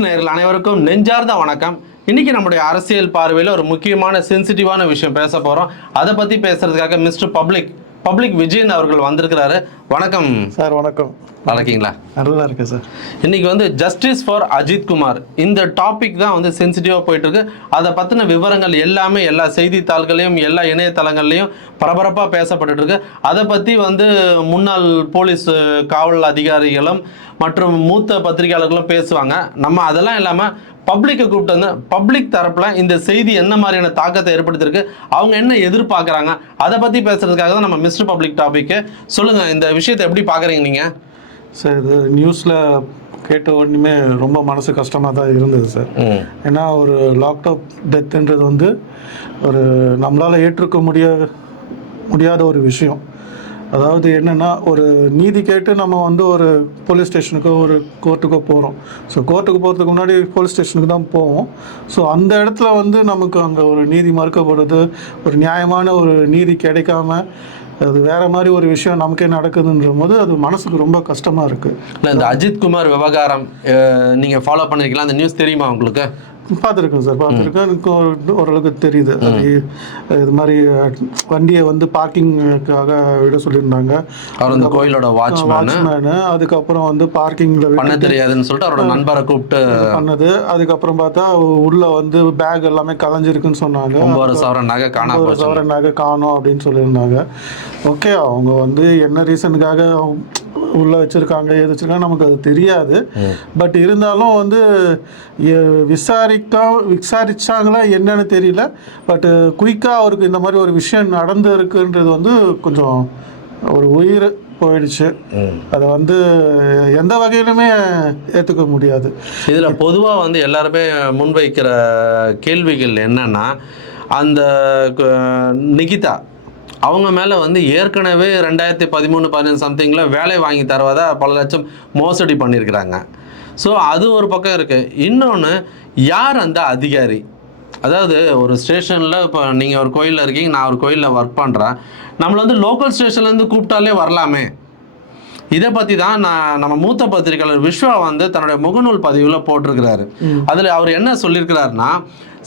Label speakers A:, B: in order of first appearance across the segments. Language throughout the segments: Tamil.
A: நேயர்கள் அனைவருக்கும் நெஞ்சார்ந்த வணக்கம். இன்னைக்கு நம்முடைய அரசியல் பார்வையில் ஒரு முக்கியமான சென்சிட்டிவான விஷயம் பேச போறோம். அதை பத்தி பேசுறதுக்காக மிஸ்டர் பப்ளிக் பப்ளிக் விஜயன் அவர்கள் வந்திருக்கிறாரு. வணக்கம்.
B: சார் வணக்கம்.
A: நல்லா இருக்கீங்களா
B: நல்லா இருக்கேன் சார்.
A: இன்னைக்கு வந்து ஜஸ்டிஸ் ஃபார் அஜித் குமார் இந்த டாபிக் தான் வந்து சென்சிட்டிவாக போயிட்டு இருக்கு அதை பற்றின விவரங்கள் எல்லாமே எல்லா செய்தித்தாள்களையும் எல்லா இணையதளங்கள்லையும் பரபரப்பாக பேசப்பட்டுட்டு இருக்கு அதை பற்றி வந்து முன்னாள் போலீஸ் காவல் அதிகாரிகளும் மற்றும் மூத்த பத்திரிகையாளர்களும் பேசுவாங்க. நம்ம அதெல்லாம் இல்லாமல் பப்ளிக்கை கூப்பிட்டு வந்து பப்ளிக் தரப்பில் இந்த செய்தி என்ன மாதிரியான தாக்கத்தை ஏற்படுத்தியிருக்கு அவங்க என்ன எதிர்பார்க்குறாங்க அதை பற்றி பேசுறதுக்காக தான் நம்ம மிஸ்டர் பப்ளிக் டாபிக்கு. சொல்லுங்கள் இந்த விஷயத்தை எப்படி பார்க்குறீங்க நீங்கள்
B: சார் இது நியூஸில் கேட்ட உடனே ரொம்ப மனசு கஷ்டமாக தான் இருந்தது சார். ஏன்னா ஒரு லாக்டவுன் டெத்துன்றது வந்து ஒரு நம்மளால் ஏற்றுக்க முடிய முடியாத ஒரு விஷயம். அதாவது என்னென்னா ஒரு நீதி கேட்டு நம்ம வந்து ஒரு போலீஸ் ஸ்டேஷனுக்கோ ஒரு கோர்ட்டுக்கோ போகிறோம் ஸோ கோர்ட்டுக்கு போகிறதுக்கு முன்னாடி போலீஸ் ஸ்டேஷனுக்கு தான் போவோம். ஸோ அந்த இடத்துல வந்து நமக்கு அங்கே ஒரு நீதி மறுக்கப்படுது. ஒரு நியாயமான ஒரு நீதி கிடைக்காம அது வேற மாதிரி ஒரு விஷயம் நமக்கே நடக்குதுன்ற போது அது மனசுக்கு ரொம்ப கஷ்டமாக இருக்குது
A: இல்லை இந்த அஜித் குமார் விவகாரம் நீங்கள் நீங்க ஃபாலோ பண்ணிருக்கலாம் அந்த நியூஸ் தெரியுமா உங்களுக்கு?
B: பார்த்துருக்கேன் சார் பார்த்துருக்கேன் எனக்கு ஒரு- ஓரளவுக்கு தெரியுது. அது இது மாதிரி வண்டியை வந்து பார்க்கிங்காக விட சொல்லியிருந்தாங்க.
A: அவர் அந்த கோயிலோட வாட்ச்மேன்
B: அதுக்கப்புறம் வந்து பார்க்கிங்கில்
A: பண்ண தெரியாதுன்னு சொல்லிட்டு அவரோட நண்பரை கூப்பிட்டு
B: பண்ணது. அதுக்கப்புறம் பார்த்தா உள்ள வந்து பேக் எல்லாமே கலைஞ்சிருக்குன்னு சொன்னாங்க.
A: ஒன்பது சவரன் நகை காணா
B: ஒரு சவரன் நகை காணோம் அப்படின்னு சொல்லியிருந்தாங்க. ஓகே அவங்க வந்து என்ன ரீசனுக்காக உள்ளே வச்சுருக்காங்க எது வச்சிருக்காங்க நமக்கு அது தெரியாது. பட் இருந்தாலும் வந்து விசாரிக்கா விசாரிச்சாங்களா என்னன்னு தெரியல. பட்டு குயிக்காக அவருக்கு இந்த மாதிரி ஒரு விஷயம் நடந்து இருக்குன்றது வந்து கொஞ்சம் ஒரு உயிர் போயிடுச்சு. அதை வந்து எந்த வகையிலுமே ஏற்றுக்க முடியாது.
A: இதில் பொதுவாக வந்து எல்லாருமே முன்வைக்கிற கேள்விகள் என்னன்னா அந்த நிகிதா அவங்க மேலே வந்து ஏற்கனவே ரெண்டாயிரத்தி பதிமூணு பதினஞ்சு சம்திங்கில் வேலை வாங்கி தருவதா பல லட்சம் மோசடி பண்ணியிருக்கிறாங்க ஸோ அது ஒரு பக்கம் இருக்குது இன்னொன்று யார் அந்த அதிகாரி? அதாவது ஒரு ஸ்டேஷனில் இப்போ நீங்கள் ஒரு கோயிலில் இருக்கீங்க நான் ஒரு கோயிலில் ஒர்க் பண்ணுறேன் நம்மளை வந்து லோக்கல் ஸ்டேஷன்லேருந்து கூப்பிட்டாலே வரலாமே. இதை பற்றி தான் நான் நம்ம மூத்த பத்திரிகையாளர் விஸ்வா வந்து தன்னுடைய முகநூல் பதிவில் போட்டிருக்கிறாரு. அதில் அவர் என்ன சொல்லியிருக்கிறாருன்னா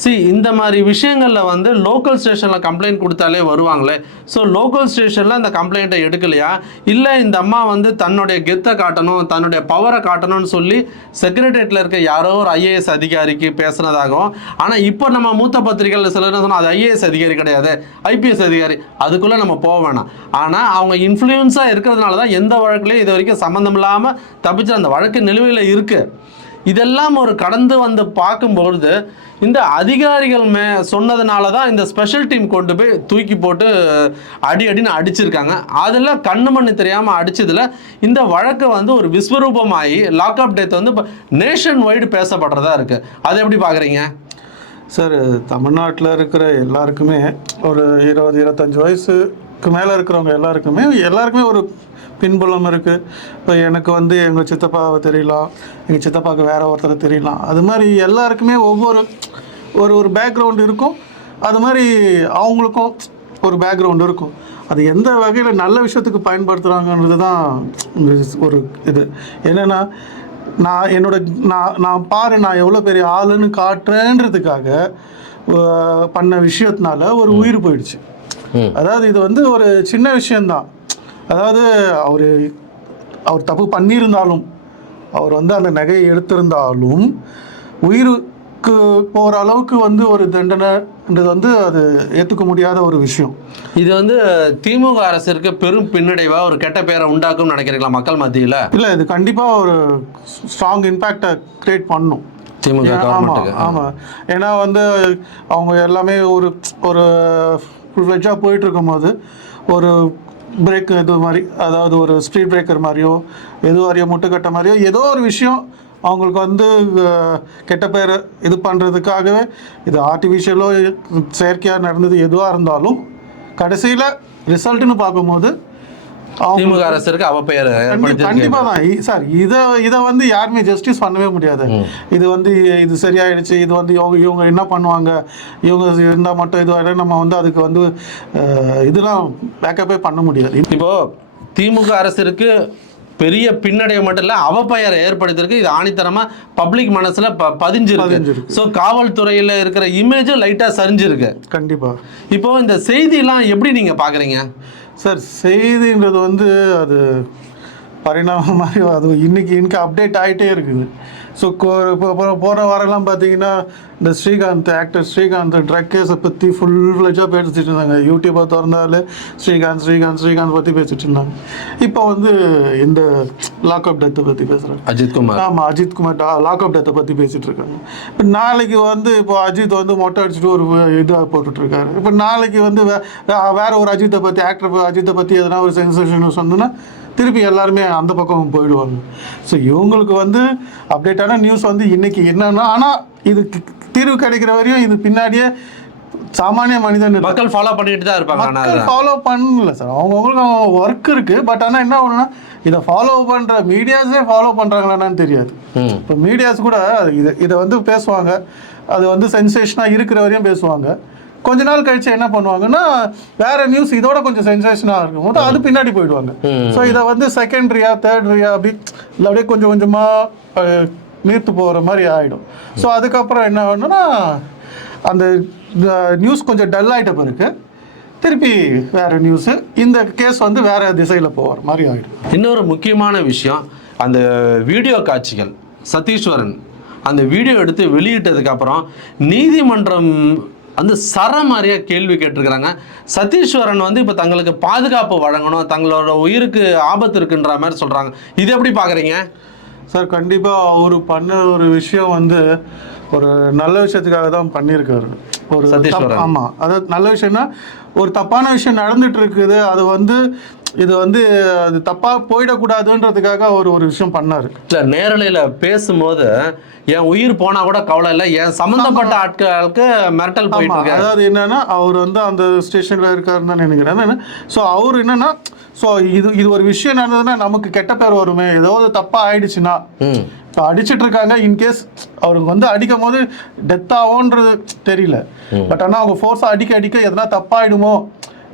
A: சி இந்த மாதிரி விஷயங்களில் வந்து லோக்கல் ஸ்டேஷனில் கம்ப்ளைண்ட் கொடுத்தாலே வருவாங்களே. ஸோ லோக்கல் ஸ்டேஷனில் அந்த கம்ப்ளைண்ட்டை எடுக்கலையா? இல்லை இந்த அம்மா வந்து தன்னுடைய கெத்தை காட்டணும் தன்னுடைய பவரை காட்டணும்னு சொல்லி செக்ரட்டரியேட்டில் இருக்க யாரோ ஒரு ஐஏஎஸ் அதிகாரிக்கு பேசுனதாகவும் ஆனால் இப்போ நம்ம மூத்த பத்திரிகையில் சிலர் என்ன சொன்னால் அது ஐஏஎஸ் அதிகாரி கிடையாது. ஐபிஎஸ் அதிகாரி. அதுக்குள்ளே நம்ம போக வேணாம். ஆனால் அவங்க இன்ஃப்ளூயன்ஸாக இருக்கிறதுனால தான் எந்த வழக்குலையும் இது வரைக்கும் சம்மந்தம் இல்லாமல் தப்பிச்சு அந்த வழக்கு நிலுவையில் இருக்குது இதெல்லாம் ஒரு கடந்து வந்து பார்க்கும்பொழுது இந்த அதிகாரிகள் மே சொன்னதுனால தான் இந்த ஸ்பெஷல் டீம் கொண்டு போய் தூக்கி போட்டு அடி அடின்னு அடிச்சிருக்காங்க. அதில் கண்ணு மண்ணு தெரியாமல் அடித்ததில் இந்த வழக்கு வந்து ஒரு விஸ்வரூபமாகி லாக்அப் டெத் வந்து இப்போ நேஷன் வைடு பேசப்படுறதா இருக்குது அதை எப்படி பார்க்குறீங்க
B: சார் தமிழ்நாட்டில் இருக்கிற எல்லாருக்குமே ஒரு இருபது இருபத்தஞ்சி வயசுக்கு மேலே இருக்கிறவங்க எல்லாருக்குமே எல்லாருக்குமே ஒரு பின்புலம் இருக்குது இப்போ எனக்கு வந்து எங்கள் சித்தப்பாவை தெரியலாம். எங்கள் சித்தப்பாவுக்கு வேற ஒருத்தரை தெரியலாம். அது மாதிரி எல்லாருக்குமே ஒவ்வொரு ஒரு ஒரு பேக்ரவுண்ட் இருக்கும். அது மாதிரி அவங்களுக்கும் ஒரு பேக்ரவுண்ட் இருக்கும். அது எந்த வகையில் நல்ல விஷயத்துக்கு பயன்படுத்துகிறாங்கன்றது தான் ஒரு இது. என்னென்னா நான் என்னோட நான் நான் பாரு நான் எவ்வளோ பெரிய ஆளுன்னு காட்டுறேன்றதுக்காக பண்ண விஷயத்தினால ஒரு உயிர் போயிடுச்சு. அதாவது இது வந்து ஒரு சின்ன விஷயம்தான். அதாவது அவர் அவர் தப்பு பண்ணியிருந்தாலும் அவர் வந்து அந்த நகையை எடுத்திருந்தாலும் உயிருக்கு போகிற அளவுக்கு வந்து ஒரு தண்டனைன்றது வந்து அது ஏற்றுக்க முடியாத ஒரு விஷயம்.
A: இது வந்து திமுக அரசிற்கு பெரும் பின்னடைவா ஒரு கெட்ட பேரை உண்டாக்கும்னு நினைக்கிறீங்களா மக்கள் மத்தியில்?
B: இல்லை இது கண்டிப்பாக ஒரு ஸ்ட்ராங் இம்பேக்டை க்ரியேட் பண்ணும்.
A: திமுக
B: ஆமாம் ஆமாம் ஏன்னா வந்து அவங்க எல்லாமே ஒரு ஒரு ஃபுல் ஃப்ளெஜாக போயிட்டு இருக்கும்போது ஒரு பிரேக் இது மாதிரி அதாவது ஒரு ஸ்பீட் பிரேக்கர் மாதிரியோ எது மாதிரியோ முட்டுக்கட்டை மாதிரியோ ஏதோ ஒரு விஷயம் அவங்களுக்கு வந்து கெட்ட பேர் இது பண்ணுறதுக்காகவே இது ஆர்டிஃபிஷியலோ செயற்கையாக நடந்தது எதுவாக இருந்தாலும் கடைசியில் ரிசல்ட்டுன்னு பார்க்கும்போது
A: திமுக அரசிற்கு அவ பெயர்
B: கண்டிப்பா தான் சார் இதை இதை வந்து யாருமே ஜஸ்டிஸ் பண்ணவே முடியாது. இது வந்து இது சரியாயிடுச்சு. இது வந்து இவங்க இவங்க என்ன பண்ணுவாங்க? இவங்க இருந்தால் மட்டும் இதுவாக நம்ம வந்து அதுக்கு வந்து இதெல்லாம் பேக்கப்பே பண்ண முடியாது.
A: இப்போ திமுக அரசிற்கு பெரிய பின்னடைவு மட்டும் இல்லை அவப்பெயரை ஏற்படுத்தியிருக்கு. இது ஆணித்தரமா பப்ளிக் மனசுல ப பதிஞ்சிருக்கு. ஸோ காவல்துறையில இருக்கிற இமேஜும் லைட்டா சரிஞ்சிருக்கு.
B: கண்டிப்பாக
A: இப்போ இந்த செய்திலாம் எப்படி நீங்க பாக்குறீங்க?
B: சார் செய்தின்றது வந்து அது பரிணாமம் மாதிரி அது இன்னைக்கு இன்னைக்கு அப்டேட் ஆகிட்டே இருக்குது. ஸோ இப்போ போன வாரம்லாம் பார்த்தீங்கன்னா இந்த ஸ்ரீகாந்த் ஆக்டர் ஸ்ரீகாந்த் ட்ரக் கேஸை பற்றி ஃபுல் ஃப்ளெஜாக பேசிட்டு இருந்தாங்க. யூடியூப்பை திறந்தாலே ஸ்ரீகாந்த் ஸ்ரீகாந்த் ஸ்ரீகாந்த் பற்றி பேசிட்டு இருந்தாங்க. இப்போ வந்து இந்த லாக்அப் டெத்தை பற்றி பேசுகிறாங்க
A: அஜித் குமார்.
B: ஆமாம் அஜித் குமார் லாக்அப் டெத்தை பற்றி பேசிட்டு இருக்காங்க. இப்போ நாளைக்கு வந்து இப்போ அஜித் வந்து மொட்டை அடிச்சுட்டு ஒரு இதாக போட்டுட்ருக்காரு இப்போ நாளைக்கு வந்து வே வேற ஒரு அஜித்தை பற்றி ஆக்டர் அஜித்தை பற்றி எதனா ஒரு சென்சேஷன் வந்துன்னா திருப்பி எல்லாருமே அந்த பக்கம் போயிடுவாங்க. ஸோ இவங்களுக்கு வந்து அப்டேட்டான நியூஸ் வந்து இன்னைக்கு என்னன்னா ஆனால் இது தீர்வு கிடைக்கிற வரையும் இது பின்னாடியே சாமானிய மனிதன்.
A: மக்கள் ஃபாலோ பண்ணிட்டு தான் இருப்பாங்க
B: மக்கள். ஃபாலோ பண்ணல சார் அவங்கவுங்களுக்கு அவங்க ஒர்க் இருக்கு பட் ஆனால் என்ன ஒன்றுனா இதை ஃபாலோ பண்ணுற மீடியாஸே ஃபாலோ பண்ணுறாங்களான்னு தெரியாது. இப்போ மீடியாஸ் கூட இதை இதை வந்து பேசுவாங்க. அது வந்து சென்சேஷனாக இருக்கிற வரையும் பேசுவாங்க. கொஞ்ச நாள் கழிச்சு என்ன பண்ணுவாங்கன்னா வேற நியூஸ் இதோட கொஞ்சம் சென்சேஷனாக இருக்கும். போது அது பின்னாடி போயிடுவாங்க. ஸோ இதை வந்து செகண்ட்ரியா தேர்ட்ரியா அப்படி இல்லை அப்படியே கொஞ்சம் கொஞ்சமாக நீர்த்து போகிற மாதிரி ஆகிடும் ஸோ அதுக்கப்புறம் என்ன ஆகணும்னா அந்த நியூஸ் கொஞ்சம் டல் ஆகிட்ட பிறகு திருப்பி வேற நியூஸு இந்த கேஸ் வந்து வேற திசையில் போகிற மாதிரி ஆகிடும்
A: இன்னொரு முக்கியமான விஷயம் அந்த வீடியோ காட்சிகள். சதீஸ்வரன் அந்த வீடியோ எடுத்து வெளியிட்டதுக்கு அப்புறம் நீதிமன்றம் வந்து சரமாரியா கேள்வி கேட்டிருக்கிறாங்க. சதீஸ்வரன் வந்து இப்போ தங்களுக்கு பாதுகாப்பு வழங்கணும் தங்களோட உயிருக்கு ஆபத்து இருக்குன்ற மாதிரி சொல்றாங்க. இது எப்படி பாக்குறீங்க?
B: சார் கண்டிப்பாக அவர் பண்ண ஒரு விஷயம் வந்து ஒரு நல்ல விஷயத்துக்காக தான் பண்ணியிருக்காரு. ஒரு
A: சதீஸ்வரன்.
B: தப்- ஆமா. அதாவது நல்ல விஷயம்னா ஒரு தப்பான விஷயம் நடந்துட்டு இருக்குது. அது வந்து இது வந்து அது தப்பா போயிடக்கூடாதுன்றதுக்காக அவர் ஒரு விஷயம் பண்ணாரு.
A: இல்ல நேரலையில பேசும்போது என் உயிர் போனா கூட கவலை இல்லை என் சம்பந்தப்பட்ட ஆட்களுக்கு மிரட்டல் போயிட்டு இருக்கு.
B: அதாவது என்னன்னா அவர் வந்து அந்த ஸ்டேஷன்ல இருக்காருன்னு நினைக்கிறேன். ஸோ அவர் என்னன்னா ஸோ இது இது ஒரு விஷயம் நடந்ததுன்னா நமக்கு கெட்ட பேர் வருமே. ஏதோ ஒரு தப்பா ஆயிடுச்சுன்னா இப்போ அடிச்சிட்டு இருக்காங்க. இன்கேஸ் அவருக்கு வந்து அடிக்கும் போது டெத் ஆகும்ன்றது தெரியல. பட் ஆனால் அவங்க ஃபோர்ஸாக அடிக்க அடிக்க எதனா தப்பாயிடுமோ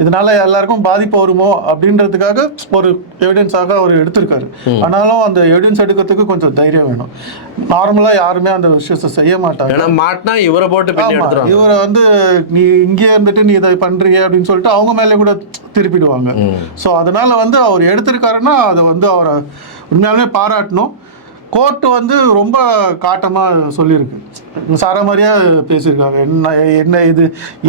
B: இதனால எல்லாருக்கும் பாதிப்பு வருமோ அப்படின்றதுக்காக ஒரு எவிடன்ஸாக அவர் எடுத்திருக்காரு. ஆனாலும் அந்த எவிடன்ஸ் எடுக்கிறதுக்கு கொஞ்சம் தைரியம் வேணும். நார்மலாக யாருமே அந்த விஷயத்தை செய்ய மாட்டாங்க.
A: மாட்டினா இவரை போட்டு
B: இவரை வந்து நீ இங்கே இருந்துட்டு நீ இதை பண்றீங்க அப்படின்னு சொல்லிட்டு அவங்க மேலே கூட திருப்பிடுவாங்க. ஸோ அதனால வந்து அவர் எடுத்திருக்காருன்னா அதை வந்து அவரை உண்மையாலுமே பாராட்டணும். கோர்ட் வந்து ரொம்ப காட்டமாக சொல்லியிருக்கு. சாரமாரியா பேசியிருக்காங்க. என்ன என்ன இது?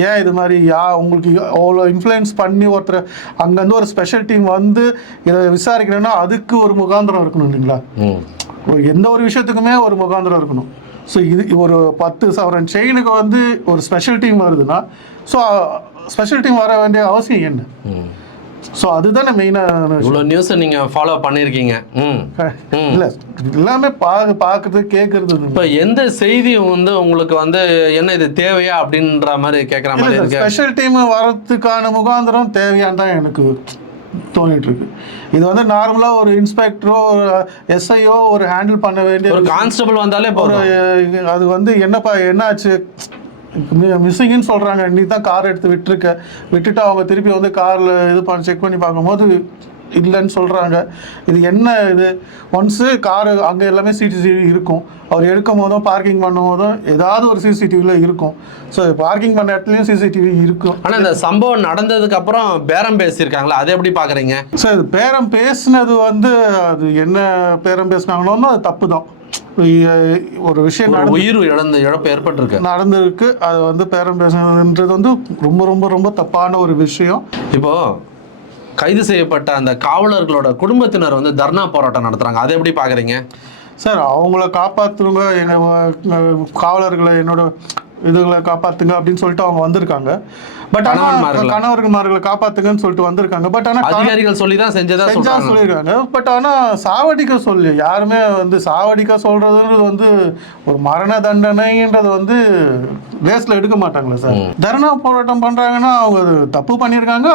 B: ஏன் இது மாதிரி? யா உங்களுக்கு அவ்வளோ இன்ஃப்ளூயன்ஸ் பண்ணி ஒருத்தர் அங்கேருந்து ஒரு ஸ்பெஷல் டீம் வந்து இதை விசாரிக்கணும்னா அதுக்கு ஒரு முகாந்திரம் இருக்கணும் இல்லைங்களா? எந்த ஒரு விஷயத்துக்குமே ஒரு முகாந்திரம் இருக்கணும். ஸோ இது ஒரு பத்து சவரன் செயினுக்கு வந்து ஒரு ஸ்பெஷல் டீம் வருதுன்னா ஸோ ஸ்பெஷல் டீம் வர வேண்டிய அவசியம் என்ன? ஸோ அதுதானே மெயினான
A: இவ்வளோ நியூஸை நீங்க ஃபாலோ பண்ணியிருக்கீங்க ம்.
B: இல்லை எல்லாமே பார்க்க பார்க்குறது கேட்கறது
A: இப்போ எந்த செய்தி வந்து உங்களுக்கு வந்து என்ன இது தேவையா அப்படின்ற மாதிரி கேட்குற மாதிரி இருக்கு?
B: ஸ்பெஷல் டீம் வரதுக்கான முகாந்திரம் தேவையான்னு தான் எனக்கு தோணிட்டு இருக்கு இது வந்து நார்மலாக ஒரு இன்ஸ்பெக்டரோ ஒரு எஸ்ஐயோ ஒரு ஹேண்டில் பண்ண வேண்டிய
A: ஒரு கான்ஸ்டபிள் வந்தாலே
B: ஒரு அது வந்து என்னப்பா என்னாச்சு? மிஸ்ஸிங்னு சொல்கிறாங்க நீ தான் கார் எடுத்து விட்டுருக்க. விட்டுட்டு அவங்க திருப்பி வந்து காரில் இது பண்ணி செக் பண்ணி பார்க்கும்போது இல்லைன்னு சொல்கிறாங்க இது என்ன இது? ஒன்ஸு காரு அங்கே எல்லாமே சிசிடிவி இருக்கும். அவர் எடுக்கும் போதும் பார்க்கிங் பண்ணும் போதும் ஏதாவது ஒரு சிசிடிவியில் இருக்கும். ஸோ பார்க்கிங் பண்ண இடத்துலையும் சிசிடிவி இருக்கும்.
A: ஆனா இந்த சம்பவம் நடந்ததுக்கு அப்புறம் பேரம் பேசியிருக்காங்களா? அதை எப்படி பாக்குறீங்க
B: சார் இது பேரம் பேசுனது வந்து அது என்ன பேரம் பேசுனாங்களோன்னா அது தப்பு தான். ஒரு விஷயம்
A: உயிர் இழந்த இழப்பு ஏற்பட்டிருக்கு.
B: நடந்திருக்கு. அது வந்து பேரம் பேசுனதுன்றது வந்து ரொம்ப ரொம்ப ரொம்ப தப்பான ஒரு விஷயம்.
A: இப்போ கைது செய்யப்பட்ட அந்த காவலர்களோட குடும்பத்தினர் வந்து தர்ணா போராட்டம் நடத்துறாங்க. அதை எப்படி பாக்குறீங்க?
B: சார் அவங்கள காப்பாற்றுங்க எங்கள் காவலர்களை என்னோட இதுகளை காப்பாத்துங்க அப்படின்னு சொல்லிட்டு அவங்க வந்திருக்காங்க. பட் ஆனால். கணவர்மார்களை காப்பாத்துங்கன்னு சொல்லிட்டு வந்திருக்காங்க. பட் ஆனால்
A: அதிகாரிகள் சொல்லி தான் செஞ்சதா
B: செஞ்சா சொல்லியிருக்காங்க. பட் ஆனால் சாவடிக்க சொல்லி யாருமே வந்து சாவடிக்க சொல்றதுன்றது வந்து ஒரு மரண தண்டனைன்றது வந்து வேஸ்ட்ல எடுக்க மாட்டாங்களே சார். தர்ணா போராட்டம் பண்றாங்கன்னா அவங்க தப்பு பண்ணியிருக்காங்க.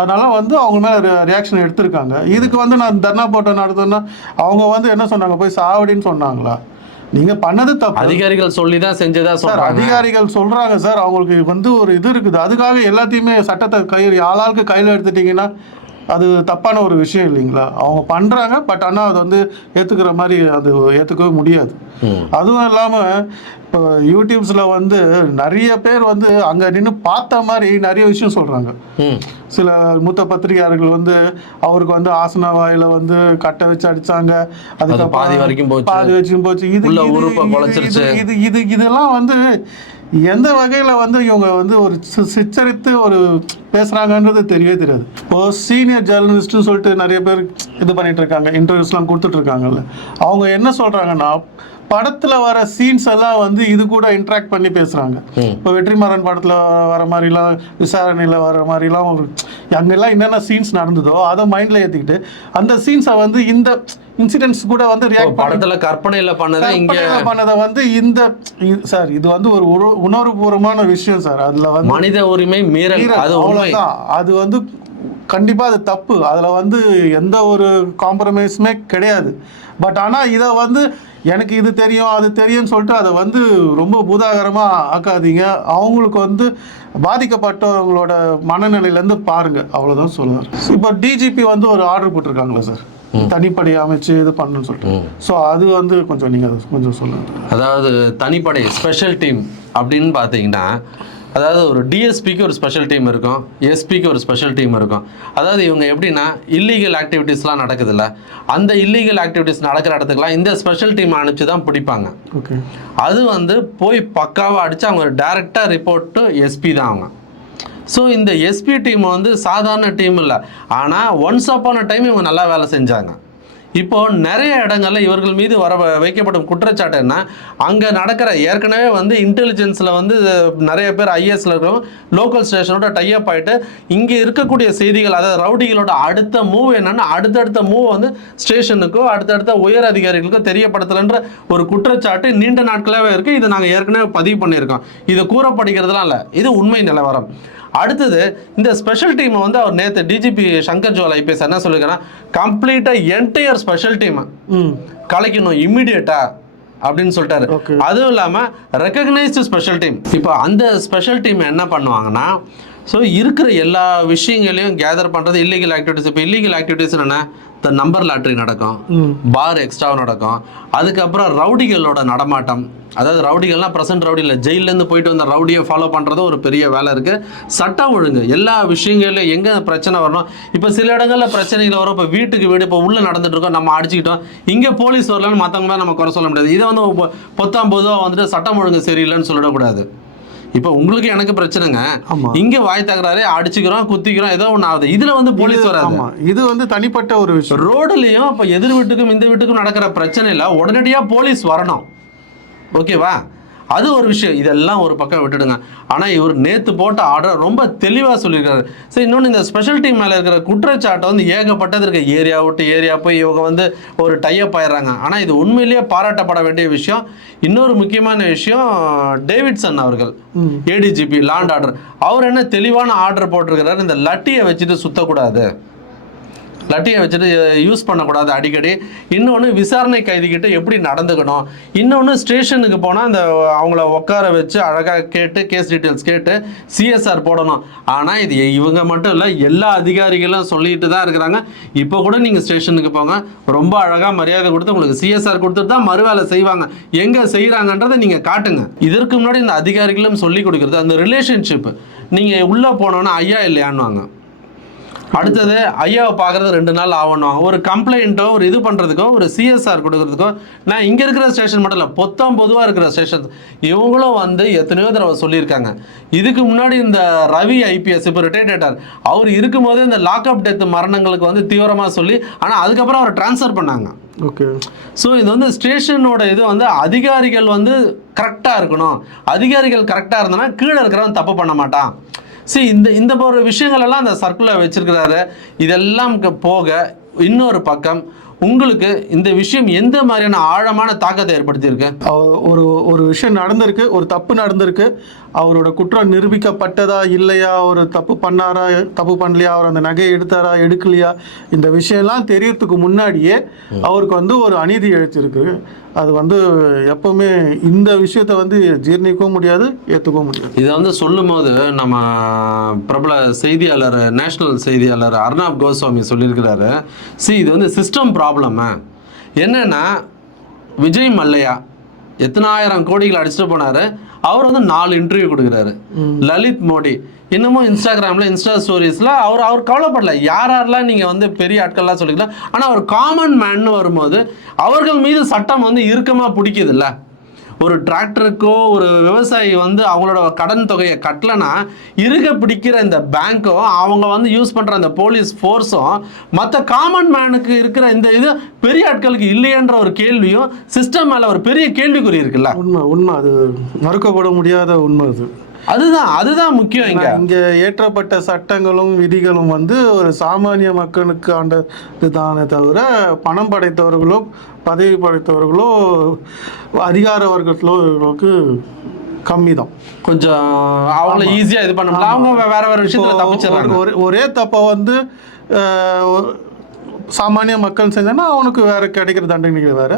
B: அதனால வந்து அவங்க மேல ரியாக்ஷன் எடுத்திருக்காங்க. இதுக்கு வந்து நான் தர்ணா போராட்டம் நடத்துனா அவங்க வந்து என்ன சொன்னாங்க? போய் சாவடின்னு சொன்னாங்களா? நீங்க பண்ணது தப்பு.
A: அதிகாரிகள் சொல்லி தான் செஞ்சதா
B: சார் அதிகாரிகள் சொல்றாங்க சார். அவங்களுக்கு வந்து ஒரு இது இருக்குது. அதுக்காக எல்லாத்தையுமே சட்டத்தை கை ஆளாளுக்கு கையில் எடுத்துட்டீங்கன்னா அது தப்பான ஒரு விஷயம் இல்லைங்களா? அவங்க பண்ணுறாங்க பட் ஆனால் அது வந்து ஏற்றுக்கிற மாதிரி அது ஏற்றுக்கவே முடியாது. அதுவும் இல்லாமல் இப்போ யூடியூப்ஸில் வந்து நிறைய பேர் வந்து அங்கே நின்று பார்த்த மாதிரி நிறைய விஷயம் சொல்கிறாங்க சில மூத்த பத்திரிகையாளர்கள் வந்து அவருக்கு வந்து ஆசன வாயில வந்து கட்டை வச்சு அடிச்சாங்க. அதுக்கப்புறம்
A: பாதி வரைக்கும்.
B: பாதி வரைக்கும் போச்சு. இது இது இதெல்லாம் வந்து எந்த வகையில் வந்து இவங்க வந்து ஒரு சி- ஒரு பேசுகிறாங்கன்றது தெரியவே தெரியாது. இப்போ சீனியர் ஜேர்னலிஸ்ட்னு சொல்லிட்டு நிறைய பேர் இது பண்ணிட்டு இருக்காங்க இன்டர்வியூஸ்லாம் கொடுத்துட்ருக்காங்கல்ல அவங்க என்ன சொல்கிறாங்கன்னா படத்துல வர சீன்ஸ் எல்லாம் வந்து இது கூட இன்ட்ராக்ட் பண்ணி பேசுறாங்க. இப்போ வெற்றிமாறன் படத்துல வர மாதிரிலாம் விசாரணையில வர மாதிரிலாம் அங்கெல்லாம் என்னென்ன சீன்ஸ் நடந்ததோ அதை மைண்ட்ல ஏத்திக்கிட்டு அந்த சீன்ஸை வந்து இந்த இன்சிடென்ட்ஸ் கூட வந்து ரியாக்ட்
A: படத்துல கற்பனையில பண்ணதை இங்க
B: பண்ணதை வந்து இந்த சார் இது வந்து ஒரு உண- உணர்வுபூர்வமான விஷயம் சார் அதுல வந்து
A: மனித உரிமை மீறல் அது
B: அவ்வளவுதான். அது வந்து கண்டிப்பா அது தப்பு. அதுல வந்து எந்த ஒரு காம்ப்ரமைஸுமே கிடையாது. பட் ஆனா இதை வந்து எனக்கு இது தெரியும் அது தெரியும்னு சொல்லிட்டு அதை வந்து ரொம்ப பூதாகரமா ஆக்காதீங்க. அவங்களுக்கு வந்து பாதிக்கப்பட்டவங்களோட மனநிலையிலேருந்து பாருங்க. அவ்வளவுதான் சொல்லுவார். இப்போ டிஜிபி வந்து ஒரு ஆர்டர் போட்டிருக்காங்களா சார் தனிப்படை அமைச்சு இது பண்ணணும்னு சொல்லிட்டு. ஸோ அது வந்து கொஞ்சம் நீங்க அதை கொஞ்சம் சொல்லுங்க.
A: அதாவது தனிப்படை ஸ்பெஷல் டீம் அப்படின்னு பார்த்தீங்கன்னா அதாவது ஒரு டிஎஸ்பிக்கு ஒரு ஸ்பெஷல் டீம் இருக்கும் எஸ்பிக்கு ஒரு ஸ்பெஷல் டீம் இருக்கும். அதாவது இவங்க எப்படின்னா இல்லீகல் ஆக்டிவிட்டீஸ்லாம் நடக்குதுல்ல அந்த இல்லீகல் ஆக்டிவிட்டீஸ் நடக்கிற இடத்துக்குலாம் இந்த ஸ்பெஷல் டீம் அனுப்பிச்சு தான் பிடிப்பாங்க.
B: ஓகே
A: அது வந்து போய் பக்காவாக அடித்து அவங்க டேரெக்டாக ரிப்போர்ட் டு எஸ்பி தான் அவங்க. ஸோ இந்த எஸ்பி டீம் வந்து சாதாரண டீம் இல்லை. ஆனால் ஒன்ஸ் அப்பான டைம் இவங்க நல்லா வேலை செஞ்சாங்க. இப்போ நிறைய இடங்கள்ல இவர்கள் மீது வர வைக்கப்படும் குற்றச்சாட்டு என்ன? அங்கே நடக்கிற ஏற்கனவே வந்து இன்டெலிஜென்ஸில் வந்து நிறைய பேர் ஐஎஸ்ல இருக்கிறவங்க லோக்கல் ஸ்டேஷனோட டைப் ஆயிட்டு இங்கே இருக்கக்கூடிய செய்திகள் அதாவது ரவுடிகளோட அடுத்த மூவ் என்னன்னா அடுத்தடுத்த மூவ் வந்து ஸ்டேஷனுக்கோ அடுத்தடுத்த உயர் அதிகாரிகளுக்கோ தெரியப்படுத்தலைன்ற ஒரு குற்றச்சாட்டு நீண்ட நாட்களாகவே இருக்குது இது நாங்கள் ஏற்கனவே பதிவு பண்ணியிருக்கோம். இது கூறப்படுகிறதுலாம் இல்லை. இது உண்மை நிலவரம். அடுத்தது இந்த ஸ்பெஷல் டீமை வந்து அவர் நேற்று டிஜிபி சங்கர் ஜோல் ஐபிஎஸ் என்ன சொல்லியிருக்காங்கன்னா கம்ப்ளீட்டாக என்டையர் ஸ்பெஷல் டீமை
B: ம்.
A: கலைக்கணும் இம்மிடியட்டா அப்படின்னு சொல்லிட்டாரு. அதுவும் இல்லாமல் ரெக்கக்னைஸ்டு ஸ்பெஷல் டீம் இப்போ அந்த ஸ்பெஷல் டீம் என்ன பண்ணுவாங்கன்னா ஸோ இருக்கிற எல்லா விஷயங்களையும் கேதர் பண்ணுறது இல்லீகல் ஆக்டிவிட்டிஸ் இப்போ இல்லீகல் ஆக்டிவிட்டிஸ் என்ன இந்த நம்பர் லாட்ரி நடக்கும் பார் எக்ஸ்ட்ரா நடக்கும் அதுக்கப்புறம் ரவுடிகளோட நடமாட்டம் அதாவது ரவுடிகள்லாம் ப்ரெசன்ட் ரவுடி இல்லை. ஜெயிலேருந்து போயிட்டு வந்த ரவுடியை ஃபாலோ பண்ணுறது ஒரு பெரிய வேலை இருக்குது சட்டம் ஒழுங்கு. எல்லா விஷயங்களையும் எங்கே பிரச்சனை வரணும்? இப்போ சில இடங்களில் பிரச்சனைகள் வரும். இப்போ வீட்டுக்கு வீடு இப்போ உள்ளே நடந்துட்டு இருக்கோம். நம்ம அடிச்சுக்கிட்டோம். இங்கே போலீஸ் வரலன்னு மற்றவங்க நம்ம குறை சொல்ல முடியாது. இதை வந்து பொத்தாம் பொதுவாக வந்துட்டு சட்டம் ஒழுங்கு சரியில்லைன்னு சொல்லிடக்கூடாது. இப்போ உங்களுக்கு எனக்கு பிரச்சனைங்க. இங்க வாய் தகராறே அடிச்சுக்கிறோம் குத்திக்கிறோம் ஏதோ ஒன்று ஆகுது. இதுல வந்து போலீஸ் வராது.
B: இது வந்து தனிப்பட்ட ஒரு விஷயம்.
A: ரோடுலயும் இப்போ எதிர் வீட்டுக்கும் இந்த வீட்டுக்கும் நடக்கிற பிரச்சனையில உடனடியா போலீஸ் வரணும். ஓகேவா அது ஒரு விஷயம். இதெல்லாம் ஒரு பக்கம் விட்டுடுங்க. ஆனால் இவர் நேற்று போட்ட ஆர்டர் ரொம்ப தெளிவாக சொல்லியிருக்காரு. சரி இன்னொன்று இந்த ஸ்பெஷல் டீம் மேலே இருக்கிற குற்றச்சாட்டை வந்து ஏகப்பட்டது இருக்கு. ஏரியா விட்டு ஏரியா போய் இவங்க வந்து ஒரு டைப் ஆயிடுறாங்க. ஆனால் இது உண்மையிலேயே பாராட்டப்பட வேண்டிய விஷயம். இன்னொரு முக்கியமான விஷயம் டேவிட்சன் அவர்கள் ஏடிஜிபி லாண்ட் ஆர்டர் அவர் என்ன தெளிவான ஆர்டர் போட்டிருக்கிறாரு? இந்த லட்டியை வச்சுட்டு சுத்தக்கூடாது. லட்டியை வச்சுட்டு யூஸ் பண்ணக்கூடாது அடிக்கடி. இன்னொன்று விசாரணை கைதிக்கிட்ட எப்படி நடந்துக்கணும்? இன்னொன்று ஸ்டேஷனுக்கு போனால் அந்த அவங்கள உட்கார வச்சு அழகாக கேட்டு கேஸ் டீட்டெயில்ஸ் கேட்டு சிஎஸ்ஆர் போடணும். ஆனால் இது இவங்க மட்டும் இல்லை எல்லா அதிகாரிகளும் சொல்லிட்டு தான் இருக்கிறாங்க. இப்போ கூட நீங்கள் ஸ்டேஷனுக்கு போங்க. ரொம்ப அழகாக மரியாதை கொடுத்து உங்களுக்கு சிஎஸ்ஆர் கொடுத்துட்டு தான் மறுவேலை செய்வாங்க. எங்கே செய்கிறாங்கன்றதை நீங்கள் காட்டுங்க. இதற்கு முன்னாடி இந்த அதிகாரிகளும் சொல்லி கொடுக்குறது அந்த ரிலேஷன்ஷிப் நீங்கள் உள்ளே போனோன்னா ஐயா இல்லையான்னுவாங்க. அடுத்தது ஐயாவை பார்க்குறது ரெண்டு நாள் ஆகணும். ஒரு கம்ப்ளைண்ட்டோ ஒரு இது பண்ணுறதுக்கோ ஒரு சிஎஸ்ஆர் கொடுக்கறதுக்கோ நான் இங்கே இருக்கிற ஸ்டேஷன் மட்டும் இல்லை பொத்தம் பொதுவாக இருக்கிற ஸ்டேஷன் இவங்களும் வந்து எத்தனையோ தடவை சொல்லியிருக்காங்க. இதுக்கு முன்னாடி இந்த ரவி ஐபிஎஸ் இப்போ ரிட்டையர்டார் அவர் இருக்கும்போதே இந்த லாக்அப் டெத் மரணங்களுக்கு வந்து தீவிரமாக சொல்லி ஆனால் அதுக்கப்புறம் அவர் ட்ரான்ஸ்ஃபர் பண்ணாங்க.
B: ஓகே
A: ஸோ இது வந்து ஸ்டேஷனோட இது வந்து அதிகாரிகள் வந்து கரெக்டாக இருக்கணும். அதிகாரிகள் கரெக்டாக இருந்தனா கீழே இருக்கிறவன் தப்பு பண்ண மாட்டான். See இந்த இந்த ஒரு விஷயங்கள் எல்லாம் அந்த சர்க்குலர் வச்சிருக்கிறாரு. இதெல்லாம் போக இன்னொரு பக்கம் உங்களுக்கு இந்த விஷயம் எந்த மாதிரியான ஆழமான தாக்கத்தை ஏற்படுத்தியிருக்கு?
B: ஒரு ஒரு விஷயம் நடந்திருக்கு ஒரு தப்பு நடந்திருக்கு. அவரோட குற்றம் நிரூபிக்கப்பட்டதா இல்லையா? ஒரு தப்பு பண்ணாரா? தப்பு பண்ணலையா? அவர் அந்த நகையை எடுத்தாரா? எடுக்கலையா? இந்த விஷயம்லாம் தெரியறதுக்கு முன்னாடியே அவருக்கு வந்து ஒரு அநீதி இழைச்சிருக்கு அது வந்து எப்பவுமே இந்த விஷயத்தை வந்து ஜீர்ணிக்கவும் முடியாது ஏற்றுக்கவும் முடியாது.
A: இதை வந்து சொல்லும்போது நம்ம பிரபல செய்தியாளர் நேஷனல் செய்தியாளர் அர்ணாப் கோஸ்வாமி சொல்லியிருக்கிறாரு. சி இது வந்து சிஸ்டம் ப்ராப்ளமு என்னன்னா விஜய் மல்லையா எத்தனாயிரம் கோடிகள் அடிச்சுட்டு போனாரு. அவர் வந்து நாலு இன்டர்வியூ கொடுக்குறாரு. லலித் மோடி. இன்னமும் இன்ஸ்டாகிராமில் இன்ஸ்டா ஸ்டோரிஸில் அவர் அவர் கவலைப்படல. யார் யாரெல்லாம் நீங்கள் வந்து பெரிய ஆட்கள்லாம் சொல்லிக்கலாம் ஆனால் ஒரு காமன் மேன்னு வரும்போது அவர்கள் மீது சட்டம் வந்து இறுக்கமாக பிடிக்குதுல்ல. ஒரு டிராக்டருக்கோ ஒரு விவசாயி வந்து அவங்களோட கடன் தொகையை கட்டலைன்னா இருக பிடிக்கிற இந்த பேங்க்கும் அவங்க வந்து யூஸ் பண்ணுற அந்த போலீஸ் ஃபோர்ஸும் மற்ற காமன் மேனுக்கு இருக்கிற இந்த இது பெரிய ஆட்களுக்கு இல்லையன்ற ஒரு கேள்வியும் சிஸ்டம் மேலே ஒரு பெரிய கேள்விக்குறி இருக்குல்ல?
B: உண்மை உண்மை. அது மறுக்கப்பட முடியாத உண்மை அது.
A: அதுதான் அதுதான் முக்கியம் இங்க.
B: இங்க ஏற்றப்பட்ட சட்டங்களும் விதிகளும் வந்து ஒரு சாமானிய மக்களுக்கு ஆண்டது தானே தவிர பணம் படைத்தவர்களோ பதவி படைத்தவர்களோ அதிகார வர்க்கத்திலோக்கு கம்மி தான்
A: கொஞ்சம் அவங்கள ஈஸியாக இது பண்ண அவங்க வேற வேற விஷயத்துல தப்பிச்சிடறாங்க.
B: ஒரே தப்பை வந்து சாமானிய மக்கள் செஞ்சானா அவனுக்கு வேற கிடைக்கிற தண்டனைகள் வேற.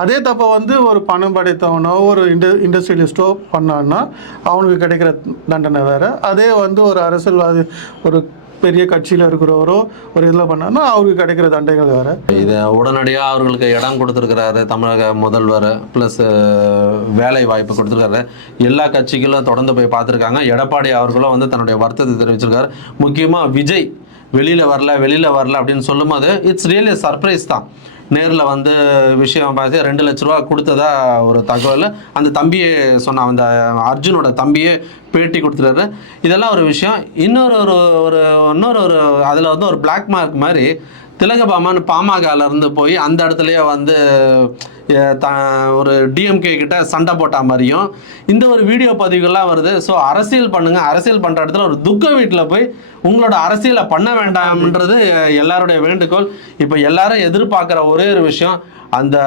B: அதே தப்பை வந்து ஒரு பணம் படைத்தவனோ ஒரு இண்ட இண்டஸ்ட்ரியலிஸ்டோ பண்ணான்னா அவனுக்கு கிடைக்கிற தண்டனை வேற. அதே வந்து ஒரு அரசியல்வாதி ஒரு பெரிய கட்சியில் இருக்கிறவரோ ஒரு இதில் பண்ணான்னா அவருக்கு கிடைக்கிற தண்டனைகள் வேற.
A: இதை உடனடியாக அவர்களுக்கு இடம் கொடுத்துருக்கிறாரு தமிழக முதல்வர் ப்ளஸ் வேலை வாய்ப்பு கொடுத்துருக்காரு. எல்லா கட்சிகளும் தொடர்ந்து போய் பார்த்துருக்காங்க. எடப்பாடி அவர்களும் வந்து தன்னுடைய வருத்தத்தை தெரிவிச்சிருக்காரு. முக்கியமாக விஜய் வெளியில் வரல வெளியில் வரல அப்படின்னு சொல்லும்போது இட்ஸ் ரியலி சர்ப்ரைஸ் தான். நேரில் வந்து விஷயம் பார்த்து ரெண்டு லட்ச ரூபா கொடுத்ததா ஒரு தகவல். அந்த தம்பியே சொன்னான் அந்த அர்ஜுனோட தம்பியே பேட்டி கொடுத்துட்டாரு. இதெல்லாம் ஒரு விஷயம். இன்னொரு ஒரு ஒரு இன்னொரு ஒரு அதில் வந்து ஒரு பிளாக் மார்க் மாதிரி திலகபாமான்னு பாமகல இருந்து போய் அந்த இடத்துலயே வந்து த ஒரு டிஎம்கே கிட்ட சண்டை போட்ட மாதிரியும் இந்த ஒரு வீடியோ பதிவுகள்லாம் வருது. ஸோ அரசியல் பண்ணுங்க. அரசியல் பண்ற இடத்துல ஒரு துக்க வீட்டில் போய் உங்களோட அரசியலை பண்ண வேண்டாம்ன்றது எல்லாருடைய வேண்டுகோள். இப்போ எல்லாரும் எதிர்பார்க்குற ஒரே ஒரு விஷயம் அந்த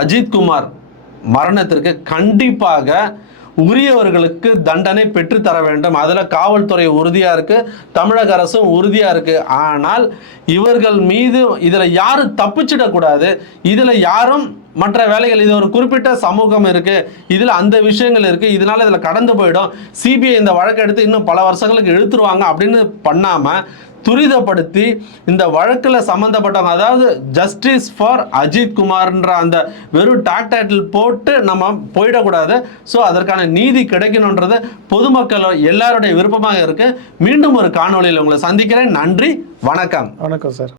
A: அஜித் குமார் மரணத்திற்கு கண்டிப்பாக உரியவர்களுக்கு தண்டனை பெற்றுத்தர வேண்டும். அதில் காவல்துறை உறுதியாக இருக்குது தமிழக அரசும் உறுதியாக இருக்குது ஆனால் இவர்கள் மீது இதில் யாரும் தப்பிச்சிடக்கூடாது இதில் யாரும் மற்ற வேலைகள் இது ஒரு குறிப்பிட்ட சமூகம் இருக்கு. இதில் அந்த விஷயங்கள் இருக்கு. இதனால இதில் கடந்து போயிடும். சிபிஐ இந்த வழக்கை எடுத்து இன்னும் பல வருஷங்களுக்கு இழுத்துருவாங்க அப்படின்னு பண்ணாம துரிதப்படுத்தி இந்த வழக்கில் சம்மந்தப்பட்டவங்க அதாவது ஜஸ்டிஸ் ஃபார் அஜித் குமார்ன்ற அந்த வெறும் டாக் டைட்டில் போட்டு நம்ம போயிடக்கூடாது. ஸோ அதற்கான நீதி கிடைக்கணுன்றது பொதுமக்கள் எல்லாருடைய விருப்பமாக இருக்கு. மீண்டும் ஒரு காணொளியில் உங்களை சந்திக்கிறேன். நன்றி வணக்கம்.
B: வணக்கம் சார்.